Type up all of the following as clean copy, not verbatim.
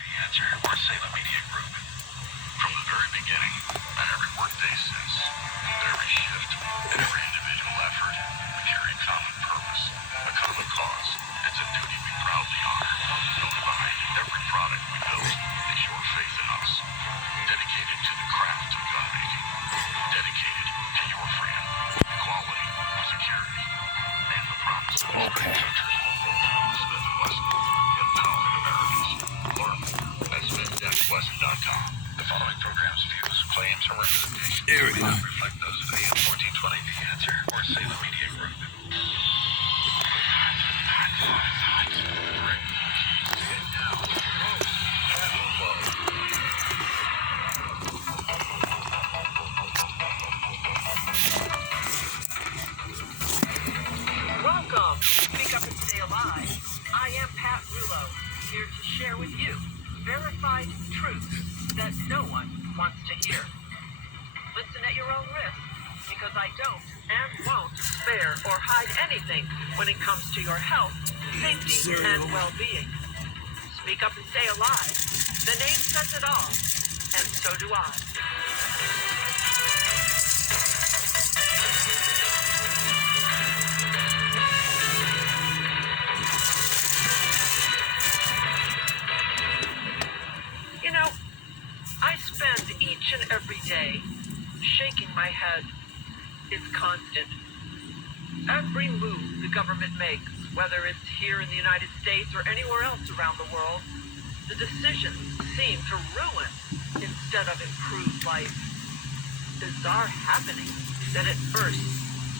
The Answer or Salem Media Group. From the very beginning, and every workday since, every shift, and every individual effort, we carry a common purpose, a common cause. It's a duty we proudly honor, knowing behind every product we build is your faith in us. Dedicated to the craft of gun making. Dedicated to your freedom, equality, security, and the promise of a great future. Smith & Wesson, empowering Americans. Learn more at smith-wesson.com. The following program's views, claims, or representations do not reflect those of AM 1420 The Answer or Salem Media Group. Welcome. Speak Up and Stay Alive. I am Pat Rulo, here to share with you verified truth that no one wants to hear. Listen at your own risk, because I don't and won't spare or hide anything when it comes to your health, safety, and well-being. Speak up and stay alive. The name says it all, and so do I. You know, I spend each and every day shaking my head. It's constant. Every move the government makes, whether it's here in the United States or anywhere else around the world, the decisions seem to ruin instead of improve life. Bizarre happenings that at first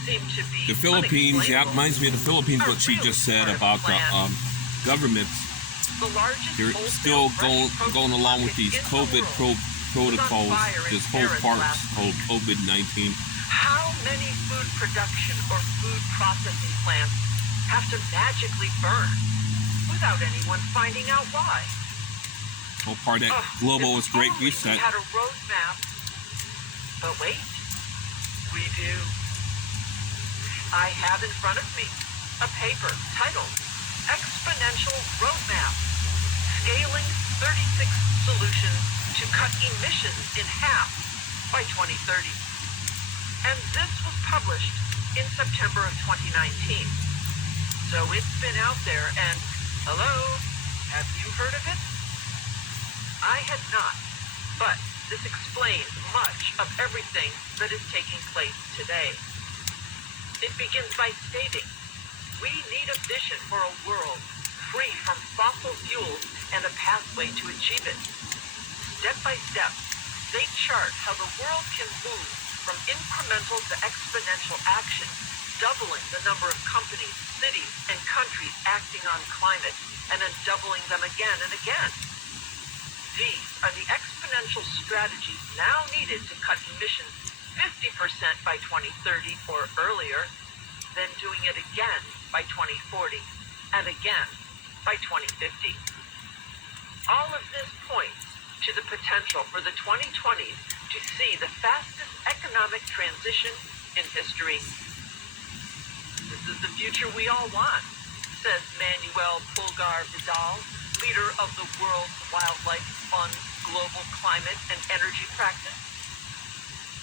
seem to be The Philippines, yeah, unexplainable reminds me of the Philippines, are what she really just said part of about the plan. governments. The largest They're wholesale still fresh going produce along with market these in the COVID world protocols, fire in this whole Paris farce last called COVID-19. How many food production or food processing plants have to magically burn without anyone finding out why? Whole part of that Ugh, global if was Great only Reset. We had a roadmap. But wait, we do. I have in front of me a paper titled Exponential Roadmap, Scaling 36 Solutions to Cut Emissions in Half by 2030. And this was published in September of 2019. So it's been out there, and hello, have you heard of it? I had not, but this explains much of everything that is taking place today. It begins by stating, we need a vision for a world free from fossil fuels and a pathway to achieve it. Step by step, they chart how the world can move from incremental to exponential action, doubling the number of companies, cities, and countries acting on climate, and then doubling them again and again. These are the exponential strategies now needed to cut emissions 50% by 2030 or earlier, then doing it again by 2040, and again by 2050. All of this points to the potential for the 2020s to see the fastest economic transition in history. This is the future we all want, says Manuel Pulgar Vidal, leader of the World Wildlife Fund's Global Climate and Energy Practice.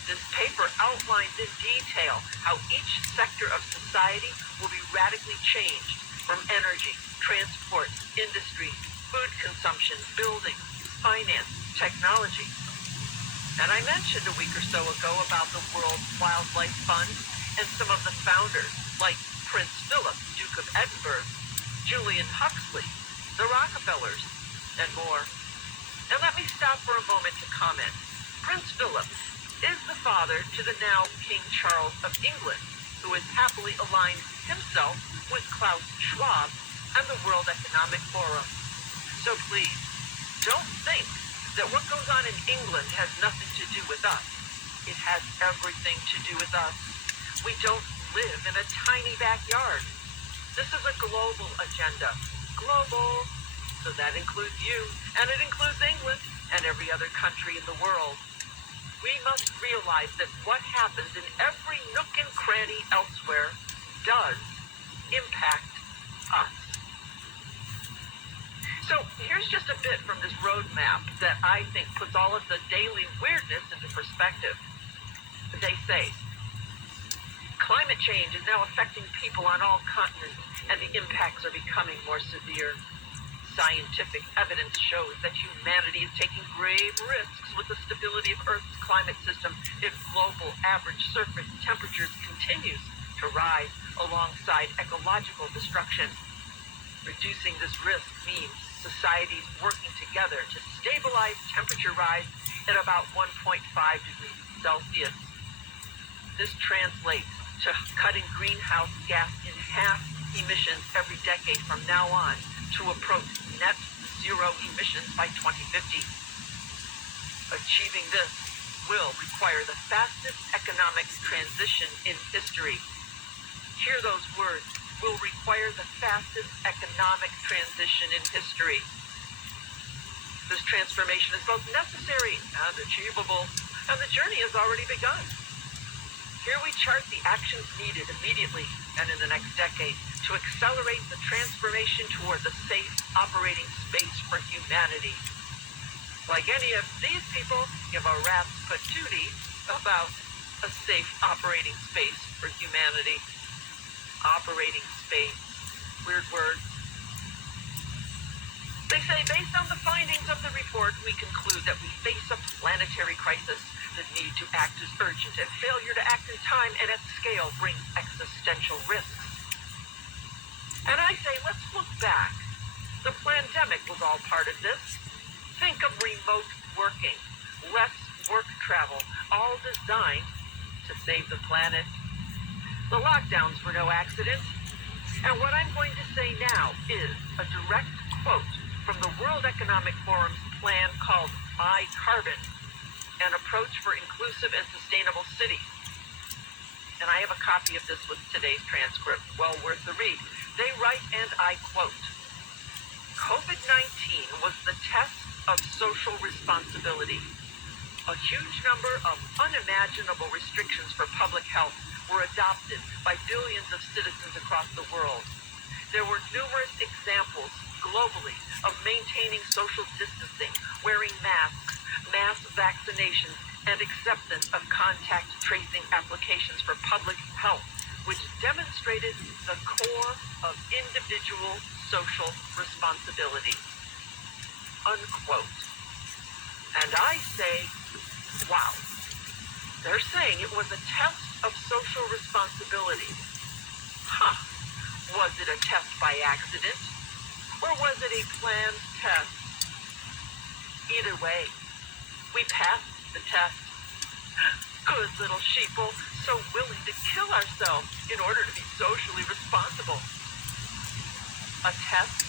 This paper outlines in detail how each sector of society will be radically changed from energy, transport, industry, food consumption, buildings, finance, technology. And I mentioned a week or so ago about the World Wildlife Fund and some of the founders like Prince Philip, Duke of Edinburgh, Julian Huxley, the Rockefellers, and more. Now let me stop for a moment to comment. Prince Philip is the father to the now King Charles of England, who has happily aligned himself with Klaus Schwab and the World Economic Forum. So please, don't think that what goes on in England has nothing to do with us. It has everything to do with us. We don't live in a tiny backyard. This is a global agenda. Global. So that includes you, and it includes England and every other country in the world. We must realize that what happens in every nook and cranny elsewhere does impact us. So here's just a bit from this roadmap that I think puts all of the daily weirdness into perspective. They say, climate change is now affecting people on all continents, and the impacts are becoming more severe. Scientific evidence shows that humanity is taking grave risks with the stability of Earth's climate system if global average surface temperatures continues to rise alongside ecological destruction. Reducing this risk means societies working together to stabilize temperature rise at about 1.5 degrees Celsius. This translates to cutting greenhouse gas in half emissions every decade from now on to approach net zero emissions by 2050. Achieving this will require the fastest economic transition in history. Hear those words, will require the fastest economic transition in history. This transformation is both necessary and achievable, and the journey has already begun. Here we chart the actions needed immediately and in the next decade to accelerate the transformation towards a safe operating space for humanity. Like any of these people, give a rat's patootie about a safe operating space for humanity. Operating space. Weird word. They say, based on the findings of the report, we conclude that we face a planetary crisis. The need to act is urgent, and failure to act in time and at scale brings existential risks. And I say, let's look back. The pandemic was all part of this. Think of remote working, less work travel, all designed to save the planet. The lockdowns were no accident. And what I'm going to say now is a direct quote from the World Economic Forum's plan called My Carbon, an approach for inclusive and sustainable cities. And I have a copy of this with today's transcript, well worth the read. They write, and I quote, COVID-19 was the test of social responsibility. A huge number of unimaginable restrictions for public health were adopted by billions of citizens across the world. There were numerous examples globally of maintaining social distancing, wearing masks, mass vaccinations, and acceptance of contact tracing applications for public health, which demonstrated the core of individual social responsibility. Unquote. And I say, wow. They're saying it was a test of social responsibility. Huh. Was it a test by accident? Or was it a planned test? Either way, we passed the test. Good little sheeple, so willing to kill ourselves in order to be socially responsible. A test?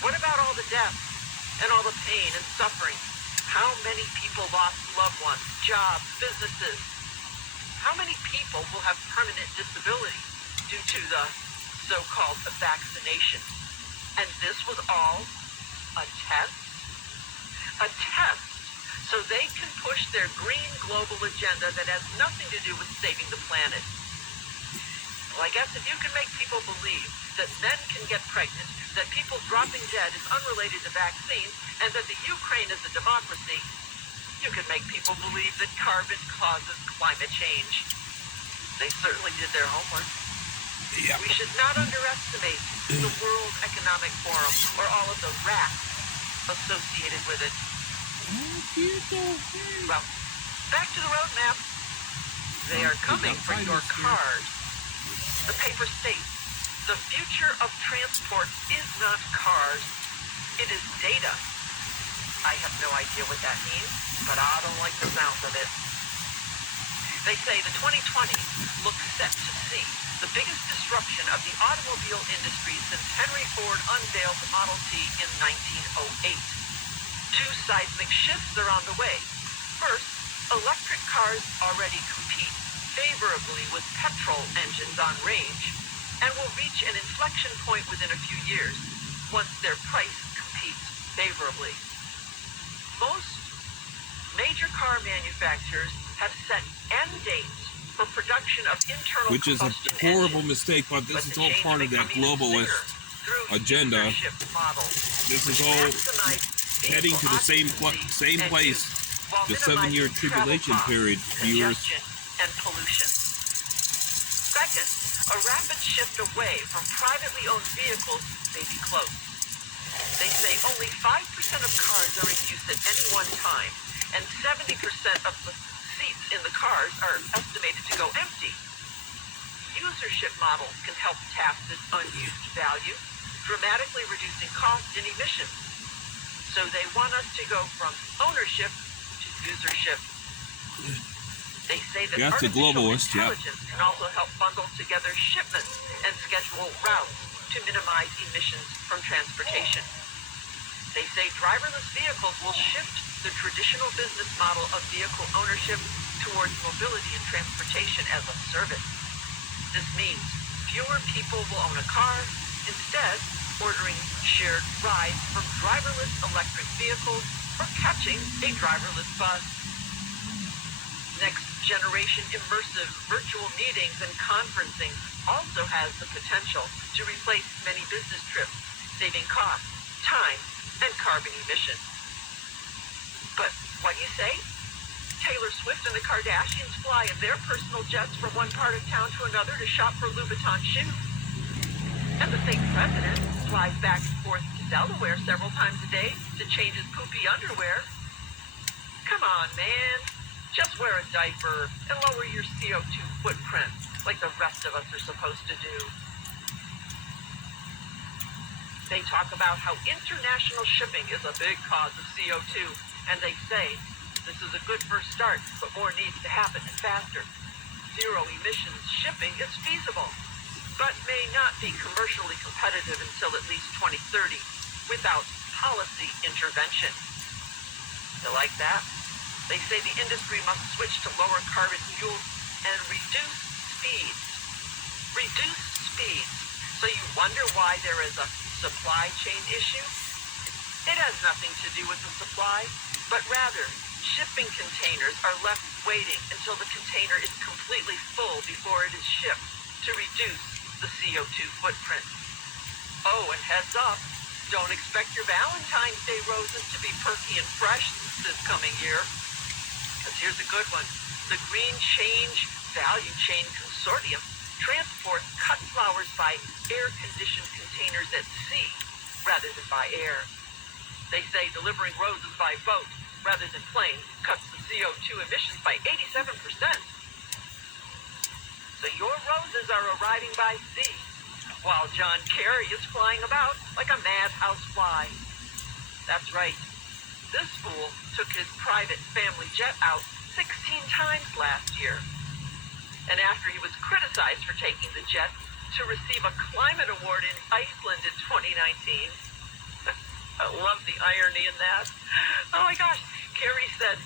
What about all the death and all the pain and suffering? How many people lost loved ones, jobs, businesses? How many people will have permanent disability due to the so-called vaccination? And this was all a test? A test so they can push their green global agenda that has nothing to do with saving the planet. Well, I guess if you can make people believe that men can get pregnant, that people dropping dead is unrelated to vaccines, and that the Ukraine is a democracy, you can make people believe that carbon causes climate change. They certainly did their homework. Yep. We should not underestimate the World Economic Forum or all of the rats associated with it. Well, back to the roadmap. They are coming for your cars. The paper states, the future of transport is not cars, it is data. I have no idea what that means, but I don't like the sound of it. They say the 2020 looks set to see the biggest disruption of the automobile industry since Henry Ford unveiled the Model T in 1908. Two seismic shifts are on the way. First, electric cars already compete favorably with petrol engines on range and will reach an inflection point within a few years once their price competes favorably. Most major car manufacturers have set end dates for production of internal Which is a combustion horrible engines, mistake, but but this is the all change part may of that come even globalist sooner through agenda, usership model, this which is all maximize heading to the same occupancy same and place. use, while The minimizing 7-year travel tribulation costs, period, viewers. congestion, and pollution. Second, a rapid shift away from privately owned vehicles may be close. They say only 5% of cars are in use at any one time, and 70% of the seats in the cars are estimated to go empty. Usership models can help tap this unused value, dramatically reducing cost and emissions. So they want us to go from ownership to usership. They say that Yeah, it's a artificial globalist, yeah. intelligence can also help bundle together shipments and schedule routes to minimize emissions from transportation. They say driverless vehicles will shift the traditional business model of vehicle ownership towards mobility and transportation as a service. This means fewer people will own a car, instead ordering shared rides from driverless electric vehicles or catching a driverless bus. Next generation immersive virtual meetings and conferencing also has the potential to replace many business trips, saving costs, time, and carbon emissions. But what do you say? Taylor Swift and the Kardashians fly in their personal jets from one part of town to another to shop for Louboutin shoes. And the fake president flies back and forth to Delaware several times a day to change his poopy underwear. Come on, man. Just wear a diaper and lower your CO2 footprint like the rest of us are supposed to do. They talk about how international shipping is a big cause of CO2, and they say this is a good first start, but more needs to happen and faster. Zero emissions shipping is feasible, but may not be commercially competitive until at least 2030 without policy intervention. You like that? They say the industry must switch to lower carbon fuels and reduce speeds. Reduce speeds. So you wonder why there is a supply chain issue? It has nothing to do with the supply, but rather shipping containers are left waiting until the container is completely full before it is shipped to reduce the CO2 footprint. Oh, and heads up, don't expect your Valentine's Day roses to be perky and fresh this coming year. Because here's a good one. The Green Change Value Chain Consortium transports cut flowers by air-conditioned containers at sea rather than by air. They say delivering roses by boat rather than plane cuts the CO2 emissions by 87%. So your roses are arriving by sea, while John Kerry is flying about like a mad housefly. That's right. This fool took his private family jet out 16 times last year. And after he was criticized for taking the jet to receive a climate award in Iceland in 2019, I love the irony in that. Oh my gosh, Kerry said,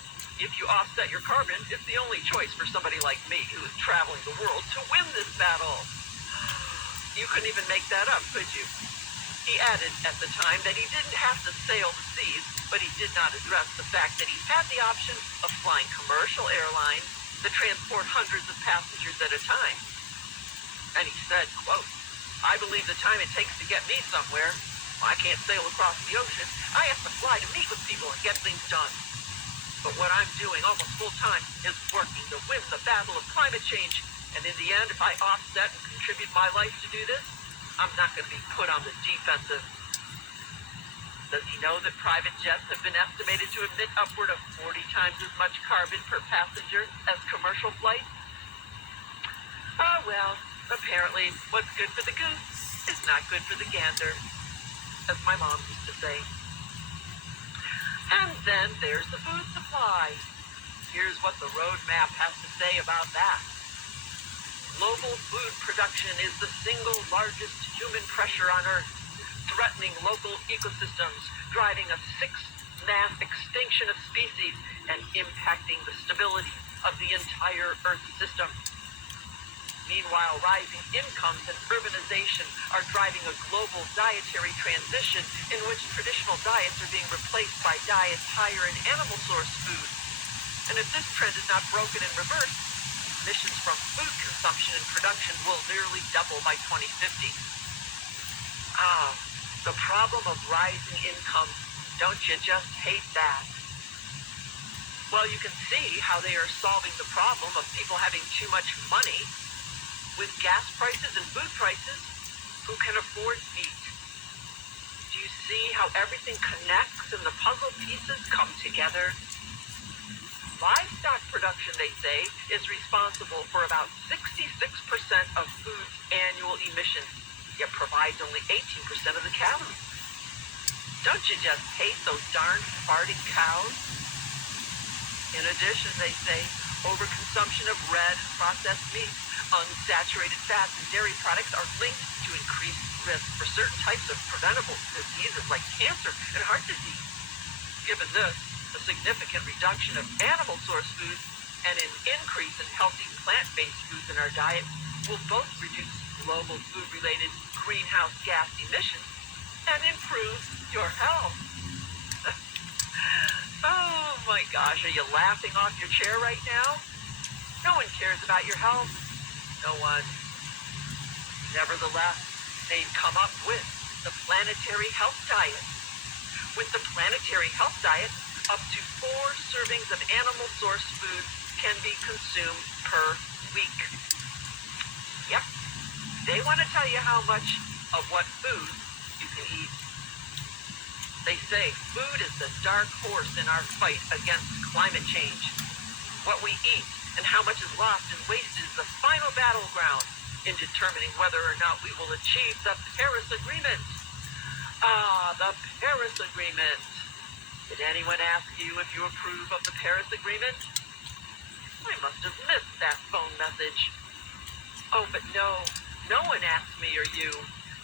if you offset your carbon, it's the only choice for somebody like me who is traveling the world to win this battle. You couldn't even make that up, could you? He added at the time that he didn't have to sail the seas, but he did not address the fact that he had the option of flying commercial airlines that transport hundreds of passengers at a time. And he said, quote, I believe the time it takes to get me somewhere, I can't sail across the ocean. I have to fly to meet with people and get things done. But what I'm doing almost full time is working to win the battle of climate change. And in the end, if I offset and contribute my life to do this, I'm not going to be put on the defensive. Does he know that private jets have been estimated to emit upward of 40 times as much carbon per passenger as commercial flights? Oh well, apparently what's good for the goose is not good for the gander, as my mom used to say. And then there's the food supply. Here's what the roadmap has to say about that. Global food production is the single largest human pressure on Earth, threatening local ecosystems, driving a sixth mass extinction of species, and impacting the stability of the entire Earth system. Meanwhile, rising incomes and urbanization are driving a global dietary transition in which traditional diets are being replaced by diets higher in animal source food. And if this trend is not broken and reversed, emissions from food consumption and production will nearly double by 2050. Ah, the problem of rising incomes. Don't you just hate that? Well, you can see how they are solving the problem of people having too much money with gas prices and food prices. Who can afford meat? Do you see how everything connects and the puzzle pieces come together? Livestock production, they say, is responsible for about 66% of food's annual emissions, yet provides only 18% of the calories. Don't you just hate those darn farting cows? In addition, they say, overconsumption of red and processed meats, unsaturated fats, and dairy products are linked to increased risk for certain types of preventable diseases like cancer and heart disease. Given this, a significant reduction of animal source foods and an increase in healthy plant-based foods in our diet will both reduce global food-related greenhouse gas emissions and improve your health. Oh my gosh, are you laughing off your chair right now? No one cares about your health. No one. Nevertheless, they've come up with the Planetary Health Diet. With the Planetary Health Diet, up to 4 servings of animal source food can be consumed per week. Yep. They want to tell you how much of what food you can eat. They say food is the dark horse in our fight against climate change. What we eat and how much is lost and wasted is the final battleground in determining whether or not we will achieve the Paris Agreement. Ah, the Paris Agreement. Did anyone ask you if you approve of the Paris Agreement? I must have missed that phone message. Oh, but no one asked me or you,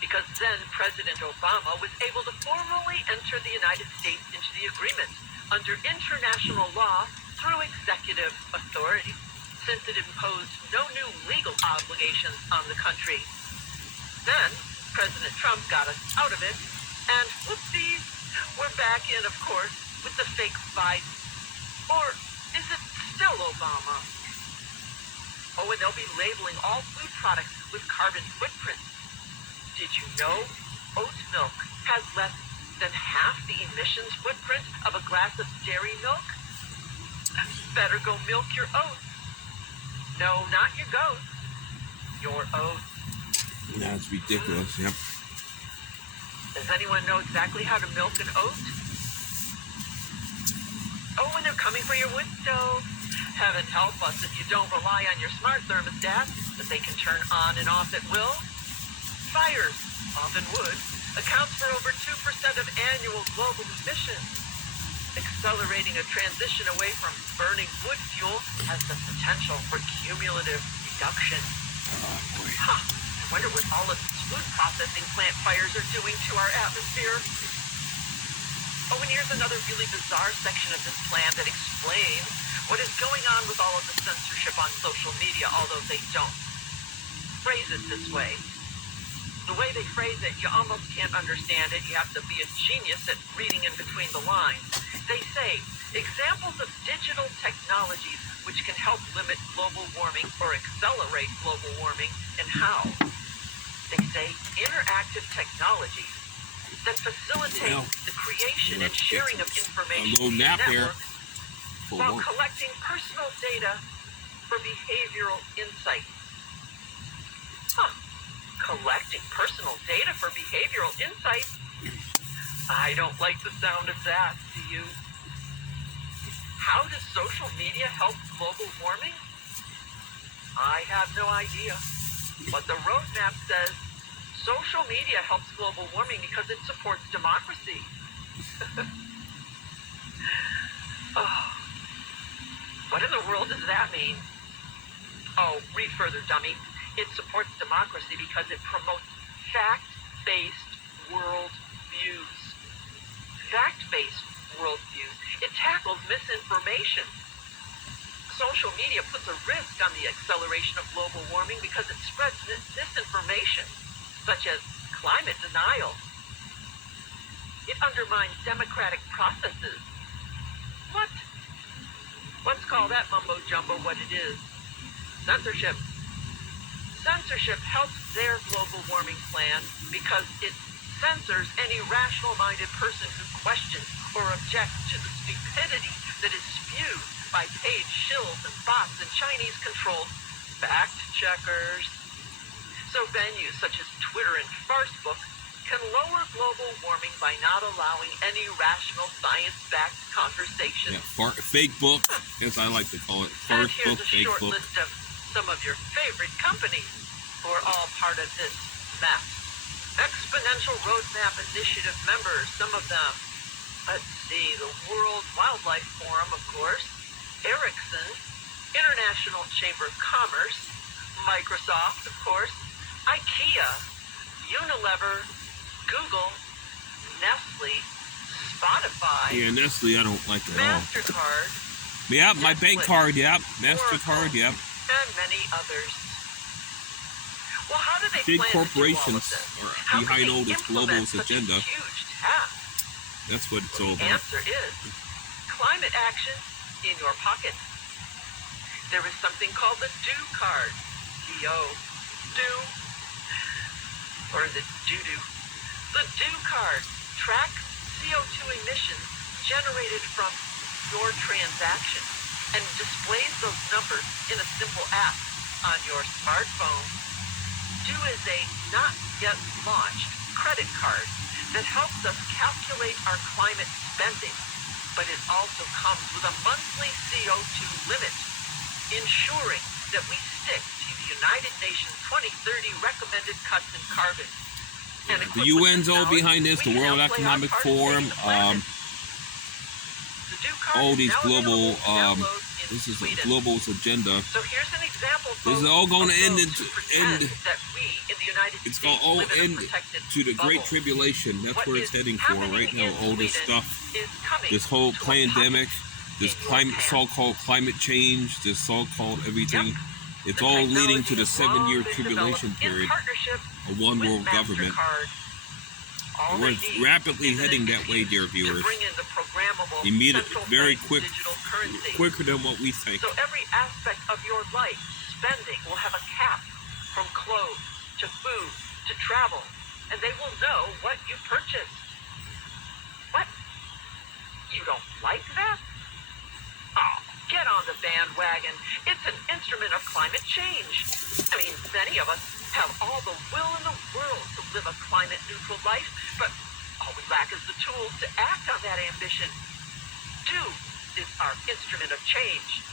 because then President Obama was able to formally enter the United States into the agreement under international law through executive authority, since it imposed no new legal obligations on the country. Then President Trump got us out of it, and whoopsies, we're back in, of course, with the fake Biden. Or is it still Obama? Oh, and they'll be labeling all food products with carbon footprints. Did you know oat milk has less than half the emissions footprint of a glass of dairy milk? Better go milk your oats. No, not your goats. Your oats. That's ridiculous. Yep. Does anyone know exactly how to milk an oat? Oh, and they're coming for your wood stove. Heaven help us if you don't rely on your smart thermostat that they can turn on and off at will. Fires, often wood, accounts for over 2% of annual global emissions. Accelerating a transition away from burning wood fuel has the potential for cumulative reduction. Huh. I wonder what all of these food processing plant fires are doing to our atmosphere. Oh, and here's another really bizarre section of this plan that explains what is going on with all of the censorship on social media, although they don't phrase it this way. The way they phrase it, you almost can't understand it. You have to be a genius at reading in between the lines. They say, examples of digital technologies which can help limit global warming or accelerate global warming, and how. They say, interactive technologies that facilitate the creation and sharing of information little nap here. networks while collecting personal data for behavioral insight. Huh. Collecting personal data for behavioral insight? I don't like the sound of that, do you? How does social media help global warming? I have no idea. But the roadmap says social media helps global warming because it supports democracy. Oh, what in the world does that mean? Oh, read further, dummy. It supports democracy because it promotes fact-based worldviews. Fact-based worldviews. It tackles misinformation. Social media puts a risk on the acceleration of global warming because it spreads misinformation, such as climate denial. It undermines democratic processes. What? Let's call that mumbo-jumbo what it is. Censorship. Censorship helps their global warming plan because it censors any rational-minded person who questions or objects to the stupidity that is spewed by paid shills and bots and Chinese-controlled fact-checkers. So venues such as Twitter and Farcebook can lower global warming by not allowing any rational science-backed conversations. Yeah, fake book, as I like to call it. And Farce here's book, a fake short book. list of some of your favorite companies who are all part of this mess. Exponential Roadmap Initiative members, some of them. Let's see, the World Wildlife Forum, of course, Ericsson, International Chamber of Commerce, Microsoft, of course, IKEA, Unilever, Google, Nestle, Spotify, Yeah, Nestle, I don't like at all. MasterCard, Yep, my bank Netflix, card, yep. MasterCard, Oracle, yep. and many others. Well, how do they Big plan to do all of corporations this? are How can behind they all this implement global such a agenda. huge task? That's what it's all The about. answer is climate action in your pocket. There is something called the DO card. D-O. Do. Or is it doo-doo? The DO card tracks CO2 emissions generated from your transaction and displays those numbers in a simple app on your smartphone. DO is a not yet launched credit card that helps us calculate our climate spending, but it also comes with a monthly CO2 limit, ensuring that we stick to the United Nations 2030 recommended cuts in carbon. And The equipped with UN's all knowledge, behind this, we the can World now play our Economic part in Forum, saving the planet. The DO card all is these now global, available to download in this is a Sweden. global agenda. So here's an example, This is folks, all going to of end those who pretend that we in the United It's States going to all live in a end protected to the Great bubble. Tribulation. That's What where it's is heading for happening right now. in All this Sweden stuff, is coming this whole to a pandemic, pocket this in your climate, pants. so-called climate change, this so-called everything. Yep. It's The all leading to technology the has long 7-year been tribulation developed in period, partnership a one with world government. MasterCard. All We're they need rapidly is an heading that way, dear excuse viewers. To bring in the programmable Immediately, central very bank quick, digital currency. quicker than what we think. So every aspect of your life, spending, will have a cap, from clothes to food to travel, and they will know what you purchased. What? You don't like that? Oh, get on the bandwagon. It's an instrument of climate change. I mean, many of us have all the will in the world to live a climate-neutral life, but all we lack is the tools to act on that ambition. DO is our instrument of change.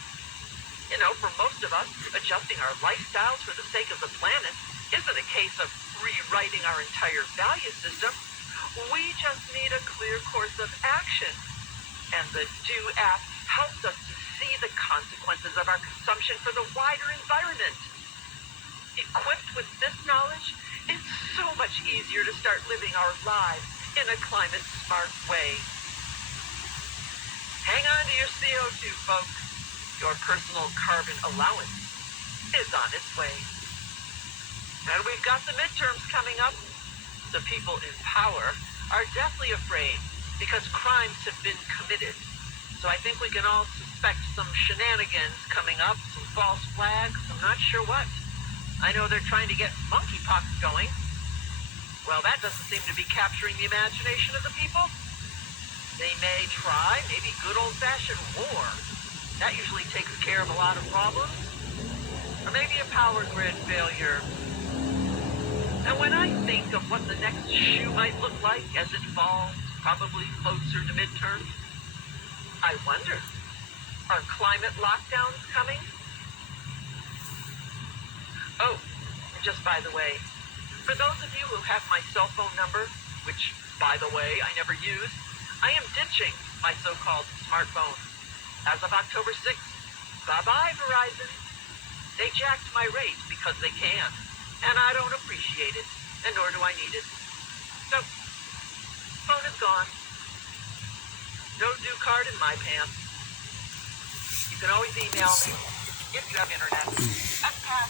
You know, for most of us, adjusting our lifestyles for the sake of the planet isn't a case of rewriting our entire value system. We just need a clear course of action. And the DO app helps us to see the consequences of our consumption for the wider environment. Equipped with this knowledge, it's so much easier to start living our lives in a climate-smart way. Hang on to your CO2, folks. Your personal carbon allowance is on its way. And we've got the midterms coming up. The people in power are deathly afraid because crimes have been committed. So I think we can all suspect some shenanigans coming up, some false flags, I'm not sure what. I know they're trying to get monkeypox going. Well, that doesn't seem to be capturing the imagination of the people. They may try, maybe good old-fashioned war. That usually takes care of a lot of problems. Or maybe a power grid failure. And when I think of what the next shoe might look like as it falls, probably closer to midterm, I wonder, are climate lockdowns coming? Oh, just by the way, for those of you who have my cell phone number, which, by the way, I never use, I am ditching my so-called smartphone. As of October 6th, bye-bye, Verizon. They jacked my rate because they can, and I don't appreciate it, and nor do I need it. So, phone is gone. No DO card in my pants. You can always email me if you have internet. That's Pat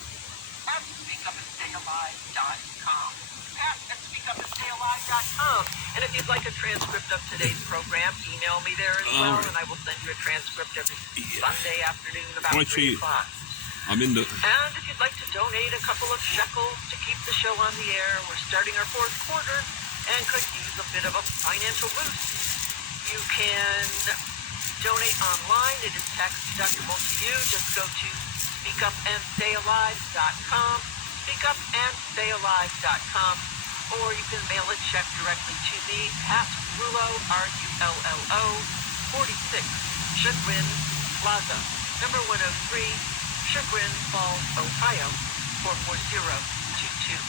at speakupandstayalive.com. Pat at speakupandstayalive.com. And if you'd like a transcript of today's program, email me there as well, and I will send you a transcript every Sunday afternoon about 3 o'clock. I'm in the... And if you'd like to donate a couple of shekels to keep the show on the air, we're starting our fourth quarter. and could use a bit of a financial boost. You can donate online. It is tax deductible to you. Just go to speakupandstayalive.com, speakupandstayalive.com, or you can mail a check directly to me, Pat Rullo, R-U-L-L-O, 46 Chagrin Plaza, number 103, Chagrin Falls, Ohio, 44022.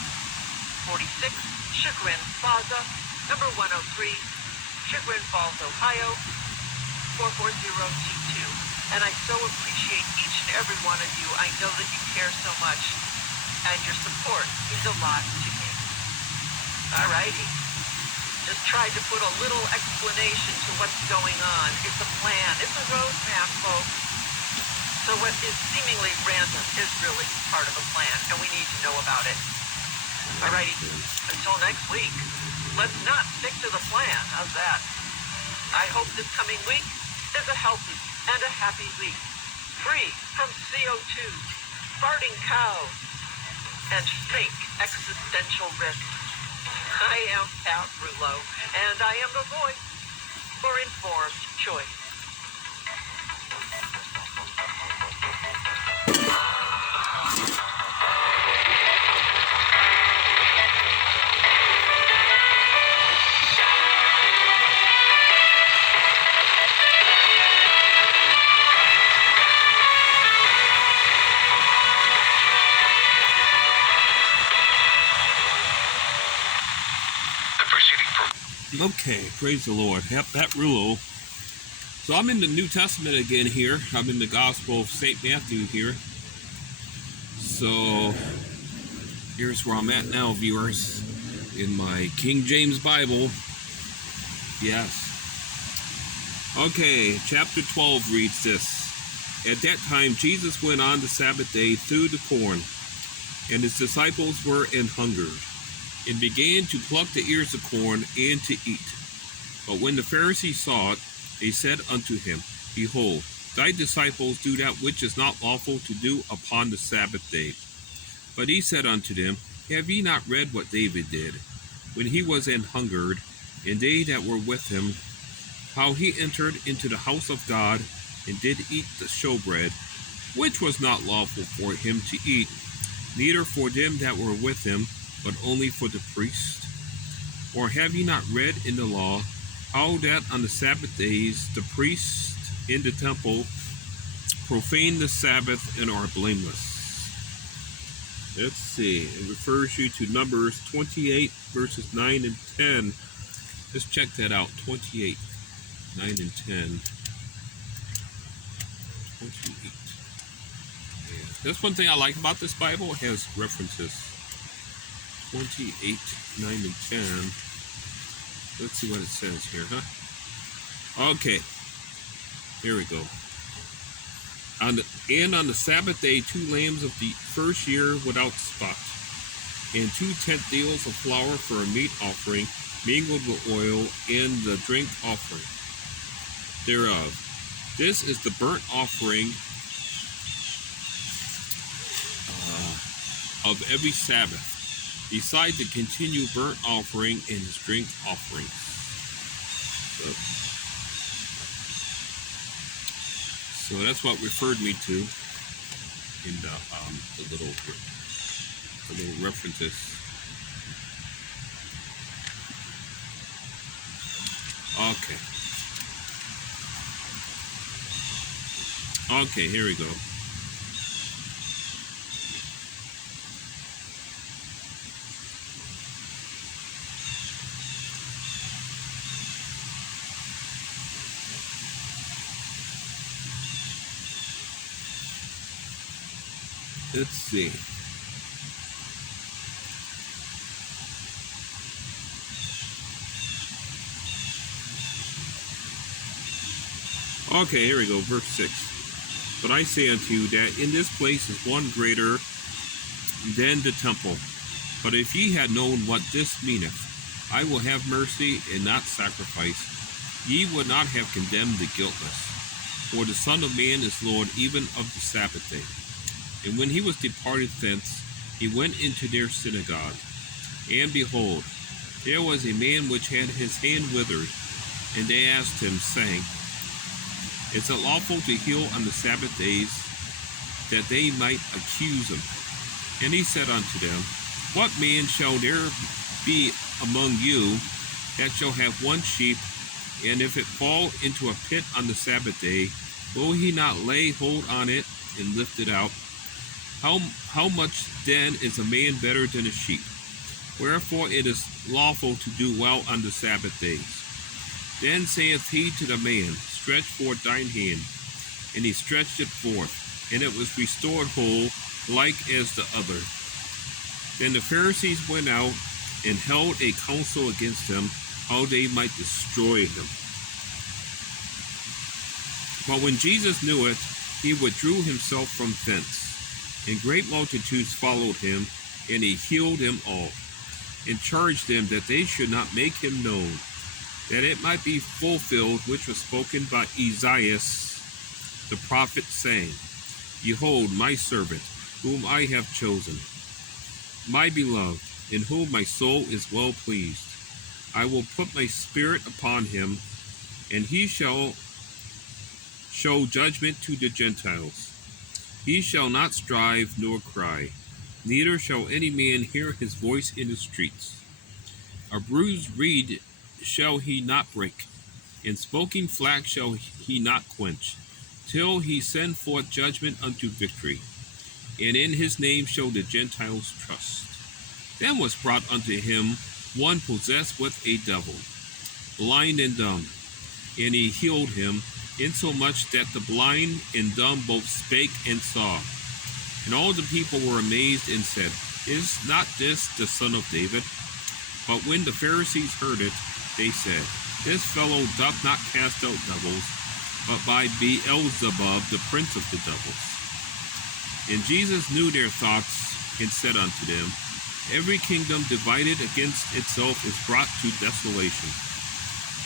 46 Chagrin Plaza, number 103, Chagrin Falls, Ohio, 44022. And I so appreciate each and every one of you. I know that you care so much, and your support means a lot to me. Alrighty. Just tried to put a little explanation to what's going on. It's a plan. It's a roadmap, folks. So what is seemingly random is really part of a plan, and we need to know about it. Alrighty. Until next week, let's not stick to the plan. How's that? I hope this coming week is a healthy and a happy week, free from CO2, farting cows, and fake existential risks. I am Pat Rullo, and I am the voice for informed choice. Okay, praise the Lord. Yep, that Rullo. So I'm in the New Testament again here. I'm in the Gospel of St. Matthew here. So here's where I'm at now, viewers. In my King James Bible. Yes. Okay, chapter 12 reads this. At that time, Jesus went on the Sabbath day through the corn, and his disciples were an hungered, and began to pluck the ears of corn and to eat. But when the Pharisees saw it, they said unto him, Behold, thy disciples do that which is not lawful to do upon the Sabbath day. But he said unto them, Have ye not read what David did, when he was an hungered, and they that were with him, how he entered into the house of God, and did eat the showbread, which was not lawful for him to eat, neither for them that were with him, but only for the priest? Or have ye not read in the law how that on the Sabbath days the priests in the temple profane the Sabbath and are blameless? Let's see. It refers you to Numbers 28, verses 9 and 10. Let's check that out. 28, 9 and 10. 28. Yeah. That's one thing I like about this Bible. It has references. 28, 9, and 10. Let's see what it says here, huh? Okay. Here we go. On the Sabbath day, 2 lambs of the first year without spot, and 2 tenth deals of flour for a meat offering, mingled with oil, and the drink offering thereof. This is the burnt offering of every Sabbath, beside the continued burnt offering and his drink offering. So that's what referred me to in the little references. Okay, here we go. Let's see. Okay, here we go, verse 6. But I say unto you that in this place is one greater than the temple. But if ye had known what this meaneth, I will have mercy and not sacrifice, ye would not have condemned the guiltless. For the Son of Man is Lord even of the Sabbath day. And when he was departed thence, he went into their synagogue. And behold, there was a man which had his hand withered, and they asked him, saying, Is it lawful to heal on the Sabbath days? That they might accuse him. And he said unto them, What man shall there be among you that shall have one sheep, and if it fall into a pit on the Sabbath day, will he not lay hold on it and lift it out? How much then is a man better than a sheep? Wherefore it is lawful to do well on the Sabbath days. Then saith he to the man, Stretch forth thine hand. And he stretched it forth, and it was restored whole, like as the other. Then the Pharisees went out and held a council against him, how they might destroy him. But when Jesus knew it, he withdrew himself from thence. And great multitudes followed him, and he healed them all, and charged them that they should not make him known, that it might be fulfilled which was spoken by Esaias the prophet, saying, Behold, my servant, whom I have chosen, my beloved, in whom my soul is well pleased. I will put my spirit upon him, and he shall show judgment to the Gentiles. He shall not strive nor cry, neither shall any man hear his voice in the streets. A bruised reed shall he not break, and smoking flax shall he not quench, till he send forth judgment unto victory. And in his name shall the Gentiles trust. Then was brought unto him one possessed with a devil, blind and dumb, and he healed him, insomuch that the blind and dumb both spake and saw. And all the people were amazed and said, Is not this the son of David? But when the Pharisees heard it, they said, This fellow doth not cast out devils, but by Beelzebub, the prince of the devils. And Jesus knew their thoughts, and said unto them, Every kingdom divided against itself is brought to desolation,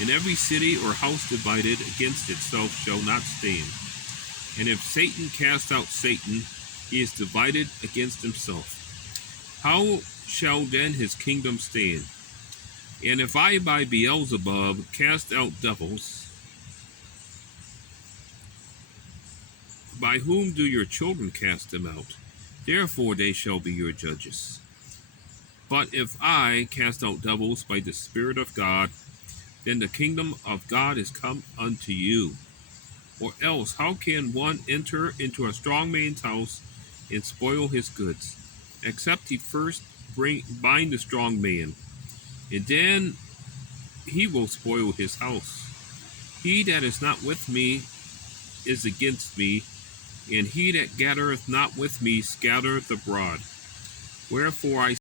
and every city or house divided against itself shall not stand. And if Satan cast out Satan, he is divided against himself. How shall then his kingdom stand? And if I by Beelzebub cast out devils, by whom do your children cast them out? Therefore they shall be your judges. But if I cast out devils by the Spirit of God, then the kingdom of God is come unto you. Or else how can one enter into a strong man's house and spoil his goods, except he first bind the strong man, and then he will spoil his house. He that is not with me is against me, and he that gathereth not with me scattereth abroad. Wherefore I